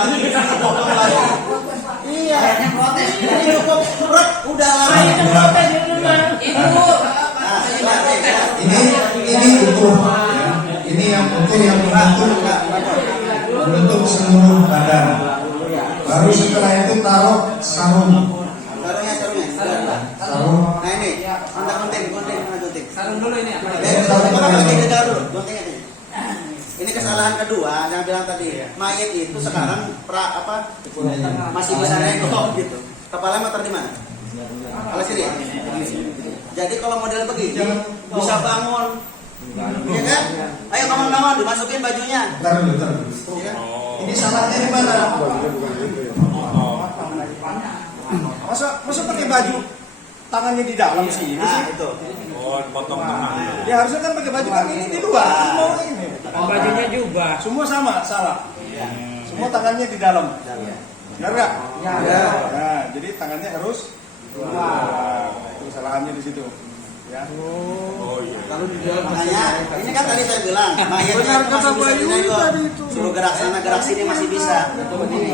lagi, potong lagi. Iya, ini cukup berat, udah lama. Ini utuh. Ini yang utuh yang bentuk seluruh badan. Baru setelah itu taruh sarung. Sarung. Nah ini, gunting. Sarung dulu ini. Ini kesalahan kedua yang bilang tadi, mayat itu sekarang masih bisa nengok gitu. Kepala motor di mana? Kepala sini. Jadi kalau model begini bisa bangun, ya kan? Ayo kawan-kawan dimasukin bajunya. Bentar dulu. Ya. Ini salahnya di mana? Masa pakai baju tangannya di dalam sini Nah sih? itu. Potong tangan. Ya harusnya kan pakai baju kan ini di luar. Semua ini. Bajunya juga. Semua sama, salah. Semua tangannya di dalam. Benar nggak? Ya. Nah, jadi tangannya harus nah, itu kesalahannya di situ. Ya. Makanya ini kan tadi saya bilang mayatnya itu masih bisa dinengok. Suruh gerak sana gerak sini masih bisa.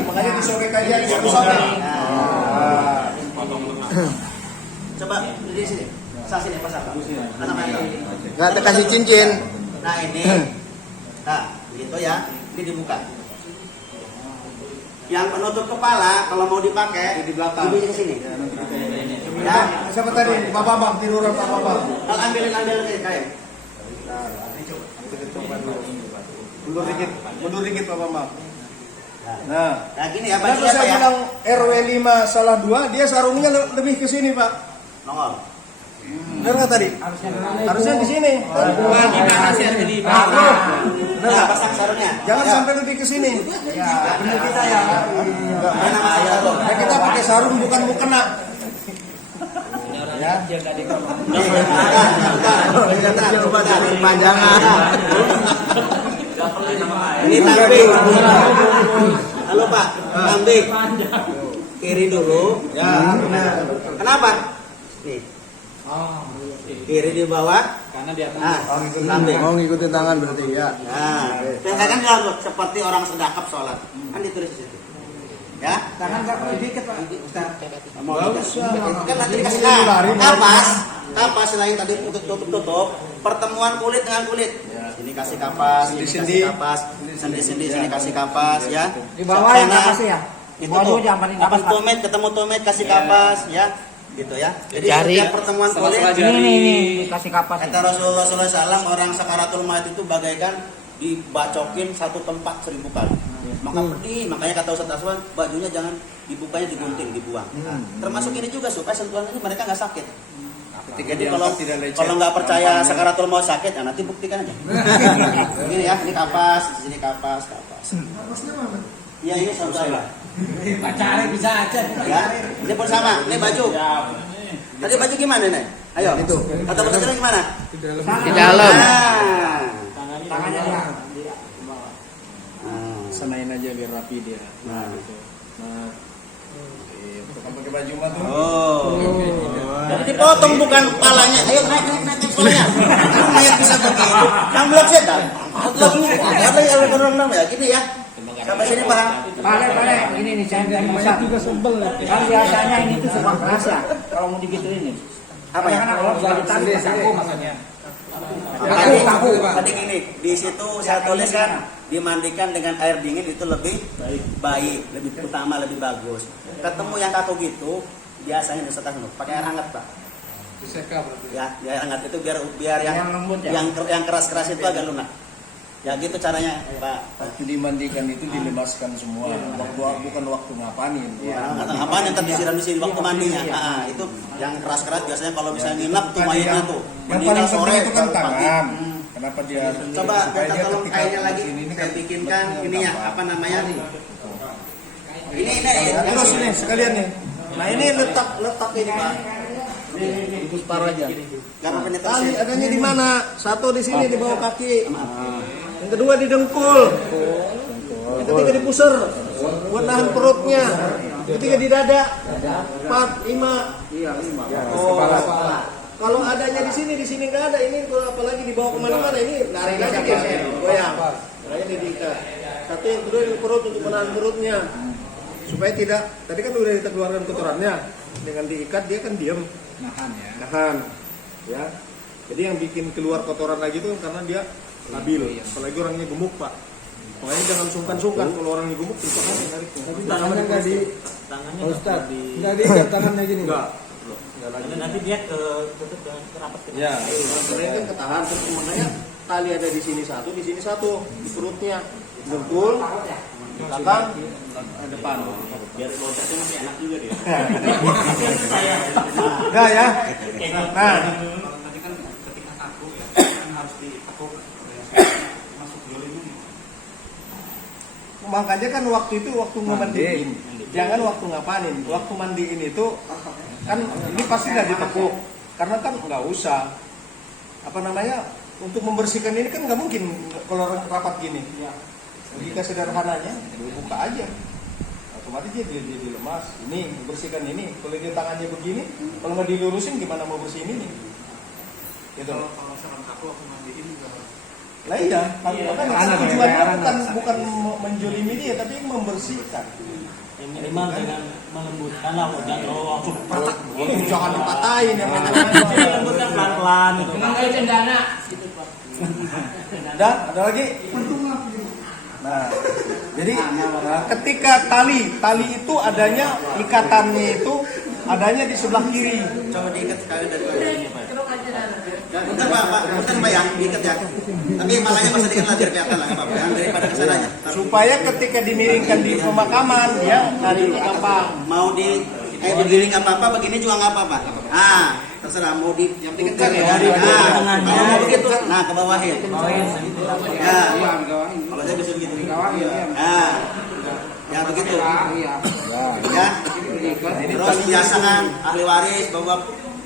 Makanya disobek aja di sobek. Nah. Coba di sini. Sini pas apa? Nggak kasih cincin. Nah ini, nah gitu ya, ini dibuka. Yang penutup kepala kalau mau dipakai Di belakang. di sini. Ya, Siapa tadi? Pak Bambang, tiduran Pak Bambang. ambilin kain. Mundur dikit Pak Bambang. Nah, Nah gini ya, kenapa bajunya apa saya ya? bilang RW 5 salah 2, dia sarungnya lebih ke sini Pak. Nongol. Benar nggak tadi? Harusnya di sini. Gimana sih ada di Benar Nah, nggak? pasang sarungnya. Jangan Ya. sampai lebih ke sini. Bener kita ya. Mana masang sarung? Nah, kita pakai sarung bukan mukena. Ya. Panjangan. Ini tambing. Halo Pak, tambing. Kiri dulu. Ya. Kenapa? Nih. Kiri di bawah. Karena di atas. Nah, tambing. Mau ngikutin tangan berarti ya. Nah, saya kan bilang seperti orang sedekap sholat. Kan ditulis di situ. Ya. Tangan nggak perlu dikit Pak. Ustaz. Kan nanti dikasih kapas selain tadi tutup pertemuan kulit dengan kulit. Sini kasih kapas, sini kasih kapas, sendi sini kasih kapas ya. Di bawah yang Sana, kapas ya? Itu Bawah tuh, jangan paling kapas kapas, Pak. tumit ketemu tumit kasih kapas ya. Gitu ya. Jadi Jari. setiap pertemuan kulit Ini kasih kapas. kata Rasulullah SAW, orang sakaratul maut itu bagaikan dibacokin satu tempat 1000 kali. Maka pedih, makanya kata Ustaz Aswan, bajunya jangan dibukanya digunting, dibuang. Nah, termasuk ini juga supaya sentuhan ini mereka nggak sakit. Jadi kalau nggak percaya sakaratul maut sakit, ya nanti buktikan aja. Ini ya, ini kapas, di sini kapas. Iya ini sama. Pacarnya bisa aja. Ya, ini pun sama. Ini baju. Tadi baju gimana nih? Ayo. Itu. Kata Ustaz gimana? Di dalam. Nah. Tangannya ya. Sanain aja biar rapi dia. Nah. Nah. Pakai baju mah tuh. Oh. Jadi dipotong bukan kepalanya. Ayo naik kepalanya. Mayat bisa begitu. Yang blok setan. Apa yang orang ya? Gini ya. Sampai sini paham? Boleh. Ini nih saya dari Ustaz. Kan biasanya ini tuh suka keras ya. Kalau mau digituin nih. Apa ya? Kalau sudah ditali kaku maksudnya. Tadi gini, di situ saya tuliskan dimandikan dengan air dingin itu lebih baik, lebih utama, lebih bagus. Ketemu yang kaku gitu, biasanya Ustaz pakai air hangat Pak. Ya, air hangat itu biar Yang lembut ya? yang keras-keras itu agak lunak. Ya gitu caranya Pak. Waktu dimandikan itu dilemaskan semua. Bukan waktu ngapain. Apaan yang tadi disiram di sini waktu mandinya? Itu yang keras-keras biasanya kalau misalnya nginap tuh mayatnya tuh. Yang paling penting itu kan tangan. Kenapa dia? Coba supaya kita dia tolong ketika kainnya lagi ini saya bikinkan ini ya apa namanya? Ini terus ini sekalian nih. Nah ini letak ini Pak. Ini taruh aja. Karena Tali penetrasi. adanya di mana? Satu di sini di bawah kaki. Yang kedua di dengkul. Yang ketiga di pusar buat nahan perutnya. Yang ketiga di dada. 4, 5. Iya 5. Oh. Kalau adanya di sini nggak ada. Ini apalagi dibawa kemana-mana ini lari lagi dia goyang. Makanya diikat. Satu yang kedua yang perut untuk menahan perutnya. Supaya tidak, tadi kan udah dikeluarkan kotorannya. Dengan diikat dia kan diam. Nahan. Ya. Jadi yang bikin keluar kotoran lagi itu karena dia labil. Apalagi orangnya gemuk, Pak. Makanya jangan sungkan-sungkan kalau orangnya gemuk susah banget nariknya. Tapi tangannya nggak di, Tangannya Pak Ustadz, nggak diikat tangannya gini. Enggak. Enggak lagi. nanti dia tutup ke rapat. Ya, karena kan ketahan terus makanya tali ada di sini satu di perutnya. Dengkul, di belakang, di depan. Biar loncatnya masih enak juga dia. Enggak ya? Nah, Tadi kan ketika takut ya, kan harus ditekuk masuk dulu ini. makanya kan waktu itu waktu ngemandiin. Jangan waktu ngapain. Waktu mandiin itu kan ini pasti nggak ditekuk. Karena kan nggak usah. Apa namanya? Untuk membersihkan ini kan nggak mungkin kalau rapat gini. Logika sederhananya, buka aja. Otomatis dia lemas. Ini membersihkan ini. Kalau dia tangannya begini, kalau nggak dilurusin gimana mau bersihin ini? Gitu. Kalau misalkan takut aku mandiin juga. Lah iya, kan tujuannya bukan menjolimi dia, tapi membersihkan. Minimal dengan melembutkan lah, jangan terlalu langsung patak. Jangan dipatahin ya. Lembutkan pelan-pelan gitu. Memang kayak cendana. Ada lagi? Nah, jadi ketika tali itu adanya ikatannya itu adanya di sebelah kiri. Coba diikat sekali dari sini, Pak. Bentar, Pak, bentar, Pak, ya, diikat ya. Tapi malahnya pas sedikit lah biar kelihatan lah, Pak, yang daripada kesananya. Supaya ketika dimiringkan di pemakaman ya nariknya gampang. Mau di kayak berdiri nggak apa-apa, begini juga nggak apa-apa. Ah, terserah mau di yang dikencang ya. Nah, kalau mau begitu, nah ke bawah ya. Ya, kalau saya bisa begitu. Nah, yang begitu. Ya. Terus biasakan ahli waris bawa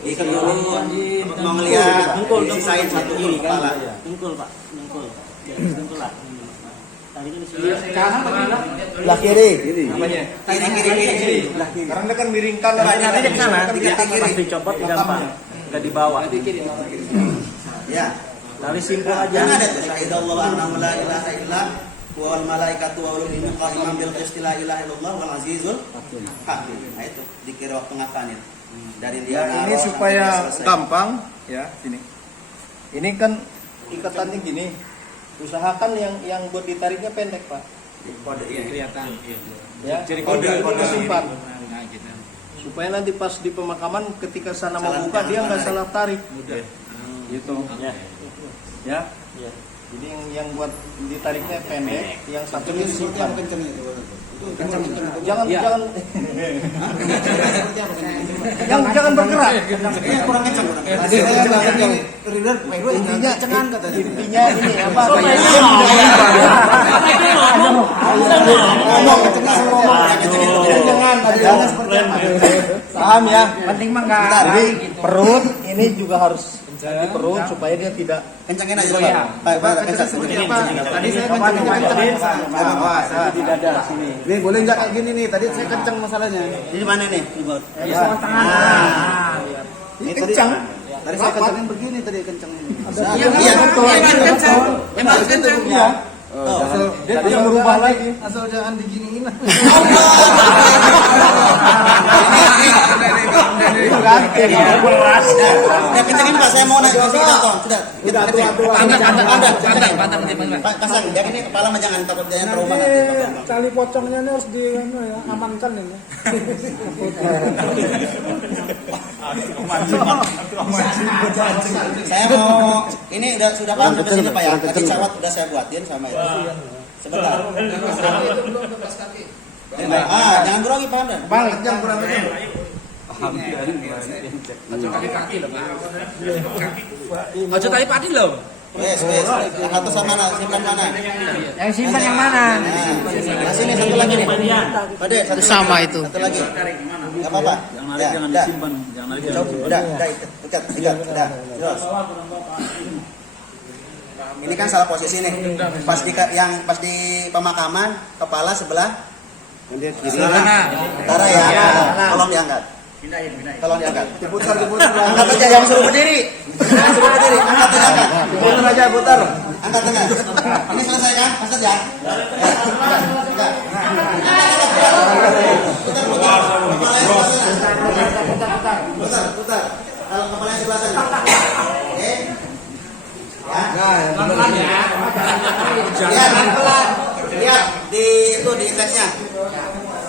ikan dulu, mau ngeliat, sisain satu dulu kepala. Dengkul, Pak. Dengkul lah. Tadinya di sini. Belah kiri. Namanya. Kiri. Karena kan miringkan Nanti di sana, Tiga kiri. pas dicopot gampang. Enggak di bawah. Ya. Tali simpel aja. Jangan ada tuh syahidallahu annahu la ilaha illa wal malaikatu wa ulul ilmi qa'iman bil qisti la ilaha illallah wal azizul hakim. Nah itu dikira waktu ngafanin. Dari dia Ya, ini naruh supaya sampai dia selesai. gampang ya ini. Ini kan ikatannya gini. Usahakan yang buat ditariknya pendek, Pak. Kode iya. Kelihatan. Ya. Jadi Kode kode ini disimpan. Nah, gitu. Supaya nanti pas di pemakaman ketika sana mau Salah buka jangan dia nggak tarik. salah tarik. Gitu. Ya. Ya. Ya. Jadi yang buat ditariknya pendek, yang satunya disimpan. Jangan Iya. jangan bergerak. Iya, kurang kencang. Tadi saya banget yang reader, intinya Cengan katanya. Intinya ini apa? Ngomong kencang ngomong. Jangan seperti apa. Paham ya? Penting mah nggak. Jadi perut ini juga harus di perut supaya dia tidak Kencangin aja coba. Pak, kencang. Tadi saya kencang. di dada sini. Nih boleh nggak kayak gini nih? Tadi saya kencang masalahnya. Di mana nih? Di bawah. Di bawah tangan. Ini kencang. Tadi saya kencangin begini tadi kencangin. Iya, betul. Kencang. Emang kencang. Iya. Dia tidak berubah lagi. Asal jangan diginiin lah. Itu kan? Udah kencangin Pak, saya mau naik ke sini contoh. Sudah. Kita Pak, pasang. Jangan ini kepala mah jangan takut dia trauma nanti. Tali pocongnya ini harus amankan ini. Saya mau ini sudah paham sampai sini Pak ya. Tadi cawat udah saya buatin sama itu. Sebentar. Jangan grogi paham dan. Balik. Ojo tali padi loh. Wes. Atas sama mana? Simpan mana? Yang simpan yang mana? Nah, sini satu lagi nih. Pade, satu Sama lagi. itu. Satu lagi. Enggak apa-apa. Jangan disimpan. Udah, dekat, udah. Terus. Ini kan salah posisi nih. Pas di pemakaman, kepala sebelah utara ya. Tolong diangkat. Tolong diangkat. Diputar. Angkat aja, yang suruh berdiri. Angkat aja. Putar aja putar. Angkat tengah. Ini selesai kan? Mas ya? Enggak. Putar. Kepalanya sebelah sana. Putar. Kalau kepalanya sebelah sana. Oke. Ya. Lihat di indeksnya.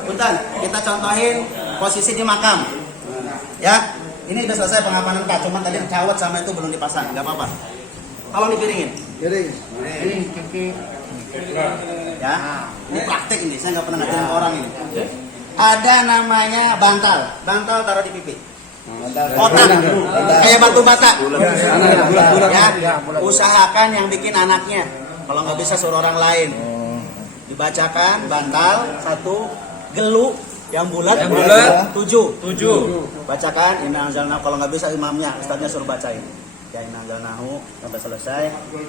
Punten, kita contohin posisi di makam. Ya. Ini udah selesai penghafalan Kak, cuman tadi cawat sama itu belum dipasang, nggak apa-apa. Tolong dipiringin. Piring kaki. Ya, ini praktek ini, saya nggak pernah ngajarin orang ini. Ada namanya bantal taruh di pipi. Kotak, kayak batu bata. Ya, usahakan yang bikin anaknya. Kalau nggak bisa suruh orang lain. Dibacakan bantal 1, gelu yang bulat 7. Bacakan Inna Anzalnahu, kalau nggak bisa imamnya, ustaznya suruh bacain. Ya Inna Anzalnahu sampai selesai.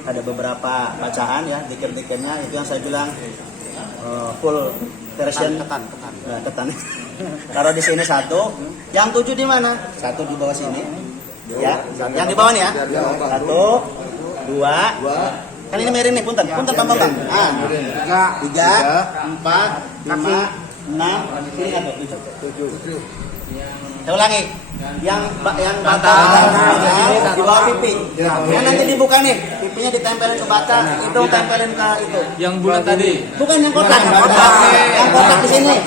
Ada beberapa bacaan ya, dikir-dikirnya itu yang saya bilang full version ketan. Taruh di sini 1. Yang 7 di mana? 1 di bawah sini. Ya, yang di bawah nih ya. 1, 2. Kan ini miring nih, punten Bang. 3, 4, 5, 6, sini ada 7. Saya ulangi. Yang bantal di bawah pipi. Yang nanti dibuka nih, pipinya ditempelin ke bata, hidung tempelin ke itu. Yang bulat tadi. Bukan yang kotak. Yang kotak di sini.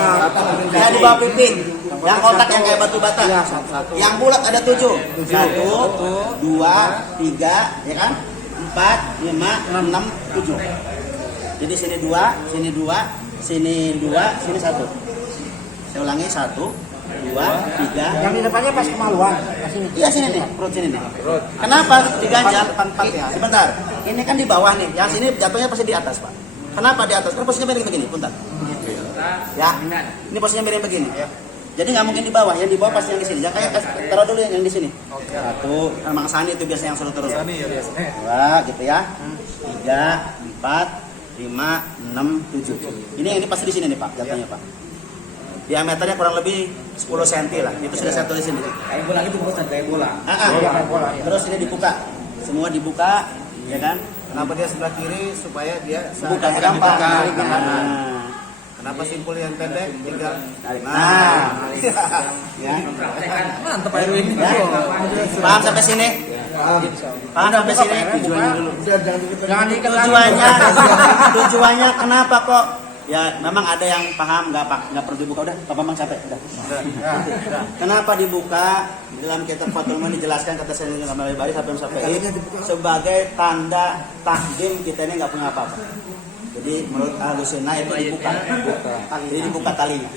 Ya di bawah pipi. Yang kotak yang kayak batu bata. Yang bulat ada 7. 1, 2, 3, ya kan? 4, 5, 6, 7. Jadi sini 2, sini 2, sini 1. Saya ulangi 1, 2, 3. Yang di depannya pas kemaluan. Iya sini nih, perut sini nih. Kenapa diganjal? Sebentar. Ini kan di bawah nih. Yang sini jatuhnya pasti di atas, Pak. Kenapa di atas? Karena posisinya miring begini, punten. Ya. Ini posisinya miring begini. Jadi nggak mungkin di bawah. Yang di bawah pasti yang di sini. Yang kayak taruh dulu yang di sini. 1, Mang Sani itu biasa yang suruh turun. 2, gitu ya. 3, 4, 5, 6, 7. Ini pasti di sini nih Pak, jatuhnya Pak. Diameternya kurang lebih 10 cm lah. Itu sudah saya tulis di sini. Kayak bola gitu Ustaz, kayak bola. Terus ini dibuka. Semua dibuka, ya kan? Kenapa dia sebelah kiri supaya dia Buka gampang. Kenapa simpul yang pendek tinggal Ya. Mantap Pak Erwin. Ya. Paham sampai sini? Paham sampai sini? Tujuannya dulu. Jangan diikat. Tujuannya kenapa kok? Ya memang ada yang paham nggak perlu dibuka, udah Pak Bambang capek udah. Kenapa dibuka? Dalam kitab Fathul Muin dijelaskan kata Sayyidina Imam Al-Bari sampai sebagai tanda takdim kita ini nggak punya apa-apa. Jadi menurut Ahlussunnah itu dibuka. Jadi dibuka talinya.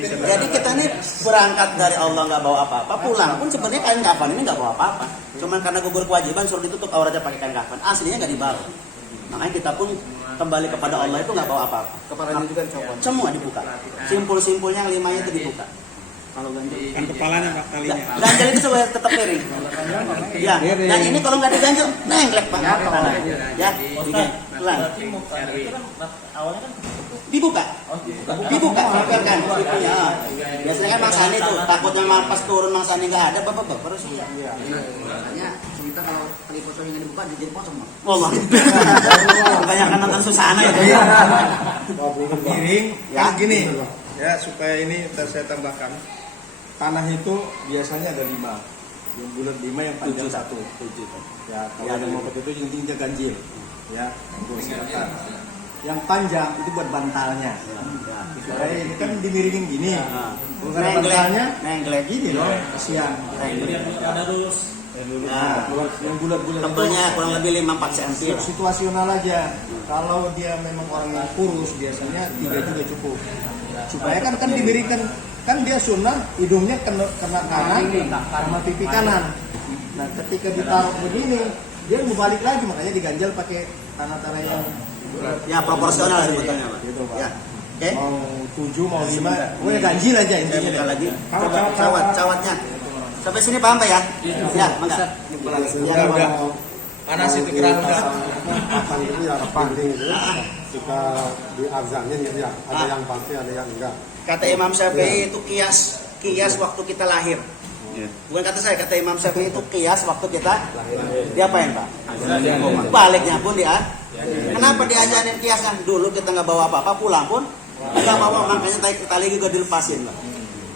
Jadi kita ini berangkat dari Allah nggak bawa apa-apa, pulang pun sebenarnya kain kafan ini nggak bawa apa-apa. Cuman karena gugur kewajiban suruh ditutup auratnya pakai kain kafan. Aslinya nggak dibawa. Makanya kita pun kembali kepada Allah itu nggak bawa apa-apa. kepalanya juga dicopot. Semua dibuka. Simpul-simpulnya yang 5 itu dibuka. Kalau ganjel Kan kepalanya Pak talinya. ganjel itu supaya tetap miring. Ya. Dan ini kalau nggak diganjel nenglek Pak. Ya. Pelan. Dibuka. Dibuka. Tempelkan sipunya. Biasanya kan Mang Sani tuh takutnya pas turun Mang Sani nggak ada, bapak terus. Makanya cerita kalau tali pocong yang dibuka jadi pocong. Wallah. Kebanyakan nonton Susana ya. Miring, Ya. kan gini. Ya, supaya ini saya tambahkan. Tanah itu biasanya ada 5. Yang bulat 5, yang panjang 1. Ya, kalau yang mau itu intinya ganjil. Ya, silakan. Yang panjang itu buat bantalnya. Supaya ini kan dimiringin gini. Bukan bantalnya, Nenglek gini loh, kasihan. Nah, yang bulat-bulat Tebelnya kurang lebih 5-4 cm lah. situasional aja. Kalau dia memang orang yang kurus biasanya 3 juga cukup. Supaya kan diberikan kan dia sunnah hidungnya kena kanan sama pipi kanan. Nah ketika ditaruh begini dia mau balik lagi, makanya diganjal pakai tanah-tanah yang Ya proporsional sebetulnya Pak. gitu Pak. Ya. Oke. Mau 7 mau 5, pokoknya ganjil aja Saya intinya. buka deh. lagi. Cawatnya. Sampai sini paham Pak ya? Ya, mangga. Ya, Udah. Panas itu kerang udah. Kapan itu ya penting itu jika diazanin gitu ya, ada yang pasti ada yang enggak. Kata Imam Syafi'i itu kias waktu kita lahir. Bukan kata saya, kata Imam Syafi'i itu kias waktu kita diapain Pak? Baliknya pun dia. Kenapa diajarin kias kan? Dulu kita nggak bawa apa-apa, pulang pun nggak bawa, makanya tali juga dilepasin Pak.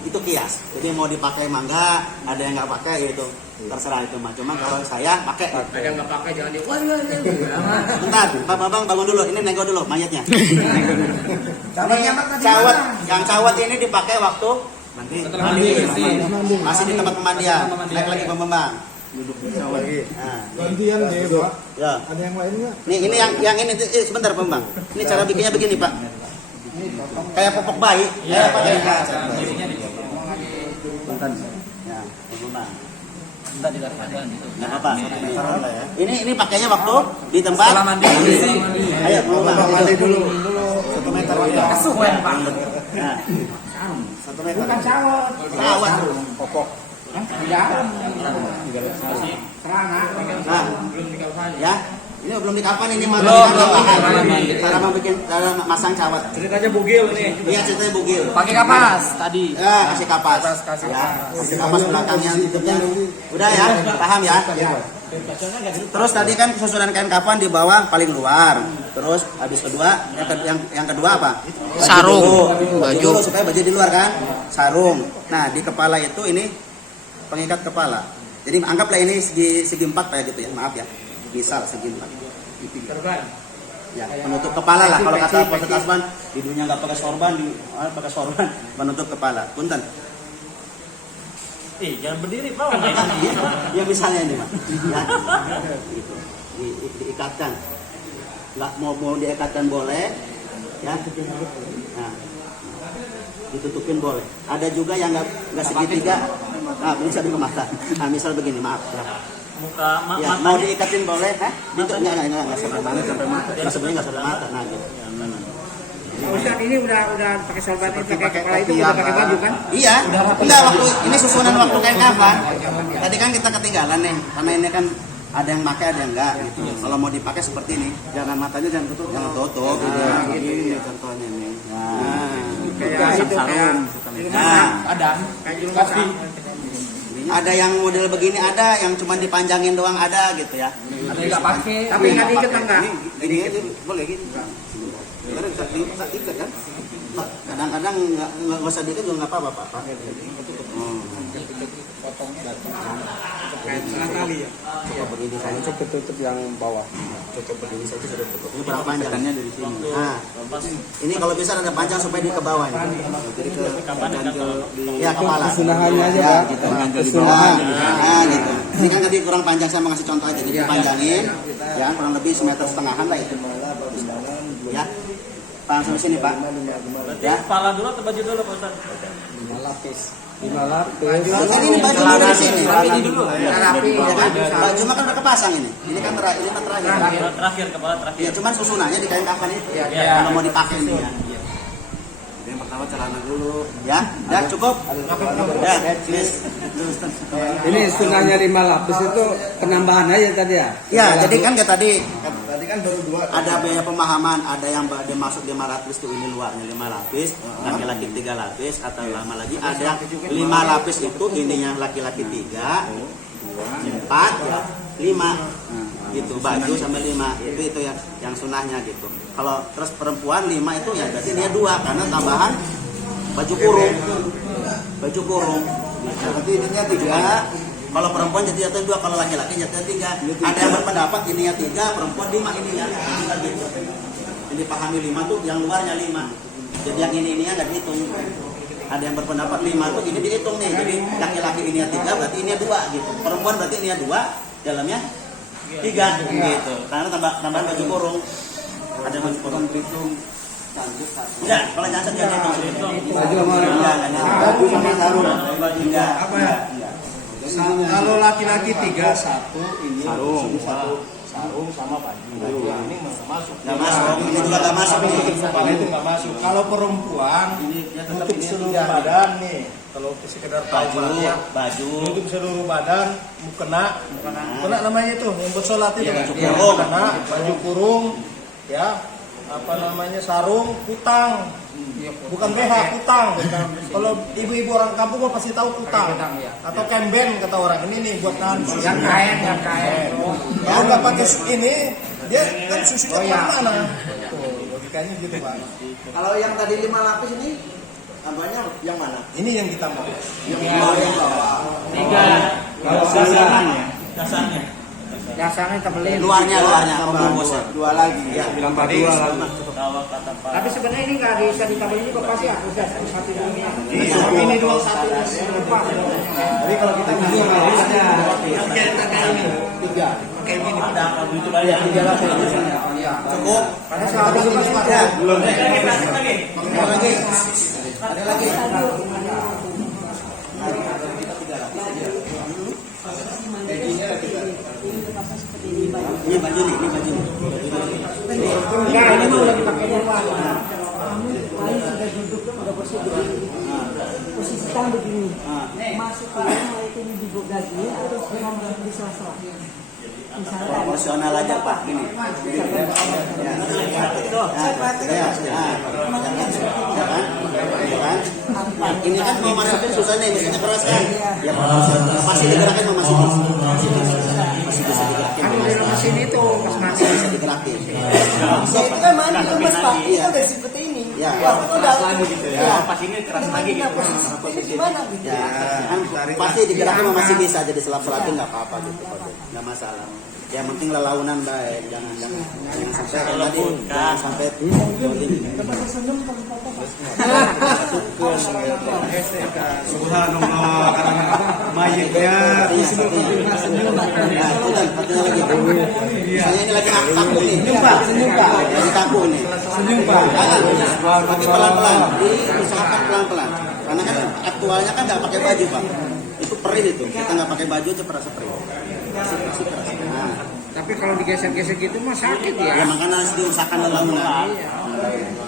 Itu kias. Jadi mau dipakai mangga, ada yang nggak pakai itu terserah itu mah. Cuma kalau saya pakai. Ada yang nggak pakai jangan dia. Bentar, Pak Bambang bangun dulu. Ini nego dulu mayatnya. Cawat, yang cawat ini dipakai waktu mandi. Masih di tempat pemandian. Naik lagi Pak Bambang. Duduk lagi. Nah, Gantian deh, Pak. ya. Ada yang lainnya? Nih ini yang ini sebentar Pak Bambang. Ini cara bikinnya begini Pak. Kayak popok bayi. Ya, Pak. Ya, Pak Bambang. Nggak apa-apa. Ini pakainya waktu di tempat. Setelah mandi. Ayo, Pak Bambang. Mandi dulu. 1 meter ya. Kesuwen Pak. Nah, 1 meter. Bukan cawat. cawat. Popok. Serana. Nah, ya. Ini belum dikapan ini mah cara masang cawat. Ceritanya bugil nih. Iya ceritanya bugil. Pakai kapas tadi. Ya, kasih kapas. Kasih Ya, kasih kapas belakangnya tutupnya. Udah ya, paham ya? Terus tadi kan susunan kain kafan di bawah paling luar. Terus habis kedua, yang kedua apa? Sarung. Baju dulu, supaya baju di luar kan? Sarung. Nah, di kepala itu ini pengikat kepala. Jadi anggaplah ini segi 4 kayak gitu ya. Maaf ya. Misal segi 4. Ya, penutup kepala lah kalau kata Pak Tasman, di dunia nggak pakai sorban, pakai sorban menutup kepala. Punten. Jangan berdiri Pak. Ya misalnya ini Pak. Ya. Gitu. Diikatkan. Nggak mau diikatkan boleh. Ya. Nah. Ditutupin boleh. Ada juga yang nggak segitiga. Nah, bisa di mata. Nah, misal begini, maaf ya. Muka Ya, mau diikatin boleh, Itu enggak sampai mata, sebenarnya nggak sampai mata. Nah, gitu. Ustaz ini udah pakai sorban ini pakai kepala itu udah pakai baju kan? Iya, enggak waktu ini susunan waktu kain kafan. Tadi kan kita ketinggalan nih, karena ini kan ada yang pakai ada yang enggak gitu. Kalau mau dipakai seperti ini, jangan matanya jangan tutup. Jangan tutup. Ini contohnya nih. Nah, Kayak itu kayak nah, Ada. kayak jilung pasti. ada yang model begini ada, yang cuma dipanjangin doang ada gitu ya. Ada yang nggak pakai. Tapi nggak diikat enggak? Gini aja boleh gini. Kadang bisa diikat kan? Kadang-kadang nggak usah diikat juga nggak apa-apa Pak. Kayak setengah tali ya. Coba begini saja. Cukup tutup yang bawah. Cukup begini saja sudah cukup. Ini berapa panjangnya dari sini? Nah, ini kalau bisa ada panjang supaya di ke bawah. Jadi ke ya kepala. Kesunahannya aja, Ya, Pak. gitu. Kesunahan. Nah, gitu. Ini kan tadi kurang panjang, saya mau ngasih contoh aja. Jadi dipanjangin, ya kurang lebih 1,5 meter lah itu. Ya, paham sampai sini Pak? Ya. Kepala dulu atau baju dulu Pak Ustaz? 5 lapis. Jadi ini baju dulu di sini. Rapi dulu. Rapi. Ya kan? Baju mah kan udah kepasang ini. Ini kan terakhir. Terakhir kepala terakhir. Ya cuman susunannya di kain kafan itu. Iya. Kalau mau dipakai ini ya. Jadi yang pertama celana dulu. Ya, cukup. Ya, yes. Ini setengahnya 5 lapis itu penambahan aja tadi ya? Ya, jadi kan kayak tadi Tadi kan baru 2. ada biaya pemahaman, ada yang dia masuk 5 lapis tuh ini luarnya 5 lapis, laki-laki 3 lapis atau lama lagi ada 5 lapis itu ininya laki-laki 3, 4, 5 gitu baju sampai 5 itu yang sunahnya gitu. Kalau terus perempuan 5 itu ya berarti dia 2 karena tambahan baju kurung. Berarti ininya 3. Kalau perempuan jadi jatuh 2, kalau laki-laki jatuh 3. Ada yang berpendapat ininya 3, perempuan 5 ininya. Gitu. Jadi pahami 5 tuh yang luarnya 5. Jadi yang ininya nggak dihitung. Ada yang berpendapat 5 tuh ini dihitung nih. Jadi laki-laki ininya 3, berarti ininya 2 gitu. Perempuan berarti ininya 2, dalamnya 3 gitu. Karena tambahan baju kurung. Ada baju kurung dihitung. Enggak, kalau nyasar jangan dihitung. Baju sama Baju sama sarung. Enggak. Apa ya? Kalau laki-laki 3, 1 ini sarung sama baju. Ini masuk. Nggak masuk. Ini juga nggak masuk nih. Itu nggak masuk. Kalau perempuan untuk seluruh badan nih. Kalau sekedar Baju. untuk seluruh badan mukena namanya itu yang buat sholat itu. Baju kurung. Mukena, baju kurung, ya apa namanya sarung, kutang. Bukan BH, kutang. Kalau ibu-ibu orang kampung mah pasti tahu kutang. Atau kemben kata orang. Ini nih buat nahan susu. Yang kain. Kalau nggak pakai ini, dia kan susunya kemana-mana. Tuh, logikanya gitu Pak. Kalau yang tadi 5 lapis ini abahnya yang mana? Ini yang kita mau. Yang bawah. 3 dasarnya. Dasarnya tebelin. Luarnya pembungkusnya. 2 lagi. Ya, Tambah 2 lagi. Kawat kata Pak. Tapi sebenarnya ini nggak bisa ditebelin juga pasti aku udah mati dunia. Ini dua satu lepas. Tapi kalau kita nggak Kayak gini. Ada apa itu lagi? 3 lapis biasanya. Cukup. Karena selalu lepas pada. Belum. Ada lagi. Ini baju nih, ini baju. Enggak, ini mau lagi pakai luar. Paling sudah duduk udah posisi begini. Posisi kan begini. Masuk ke rumah itu dibuka gini atau ngomong di sela-sela. Misalnya Proporsional aja Pak, gini. Ini kan mau masukin susah nih, mesinnya keras kan? Ya pasti digerakin mau masukin. Masih bisa digerakin. Kan di rumah sini tuh pas mati. Bisa digerakin. ya itu kan mandi lemes Pak. Itu udah seperti ini. Ya. Waktu udah Lagi gitu ya. Pas ini keras lagi gitu. Ini gimana gitu? Ya, kan pasti digerakin mau masih bisa jadi selap-selapin nggak apa-apa gitu, nggak masalah. Yang penting lelaunan baik, jangan sampai tadi, jangan sampai Subhanallah, kadang-kadang mayitnya artinya lagi. Misalnya ini lagi kaku nih, lagi kaku nih. Tapi pelan-pelan, diusahakan pelan-pelan. Karena kan aktualnya kan nggak pakai baju Pak. Itu perih itu, kita nggak pakai baju itu perasa perih. Masih keras. Nah, Tapi kalau digesek-gesek gitu mah sakit ya ya. makanya harus diusahakan lelaunan.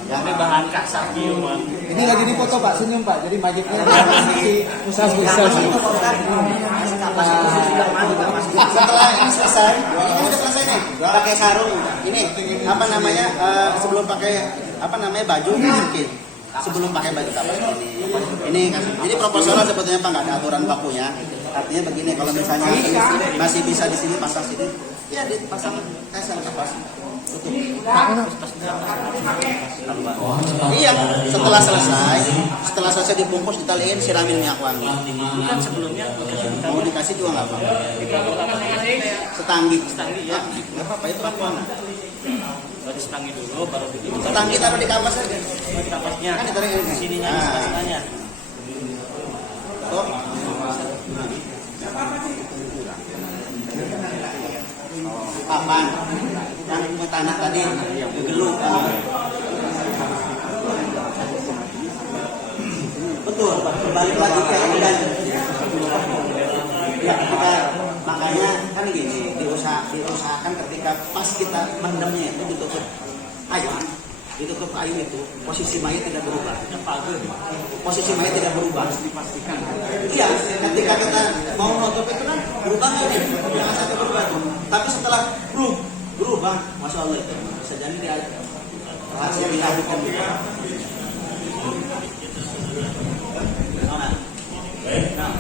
Tapi bahan kasar memang. Ini lagi dipoto Pak, senyum Pak. Jadi magicnya masih usaha. Setelah ini selesai, ini kan udah selesai nih. Pakai sarung. Ini apa namanya? Sebelum pakai baju mungkin. Sebelum pakai baju kapal ini kan. Jadi proporsional sebetulnya Pak, nggak ada aturan bakunya. Artinya begini, kalau misalnya masih bisa di sini pasang sini, ya dipasang kasar kapas. Tutup. Iya, setelah selesai dibungkus, ditaliin, siramin minyak wangi. Bukan sebelumnya Mau dikasih juga nggak apa-apa. Setanggi ya, nggak apa-apa itu apa? baru setangi dulu baru begitu. Setanggi taruh di kapas aja. Di kapasnya. Kan ditaruh ini. Sininya Nah. setengahnya. Tuh. Papan yang tanah tadi geluh. Betul, balik lagi ke ini kan. Ya, ketika makanya kan gini, diusahakan ketika pas kita mendemnya itu ditutup kayu itu posisi mayat tidak berubah. Posisi mayat tidak berubah, dipastikan. Iya, ketika kita mau nutup itu kan berubah nggak nih? Jangan sampai berubah itu. Tapi setelah berubah, masya Allah itu bisa jadi dia hasil dilakukan. Nah,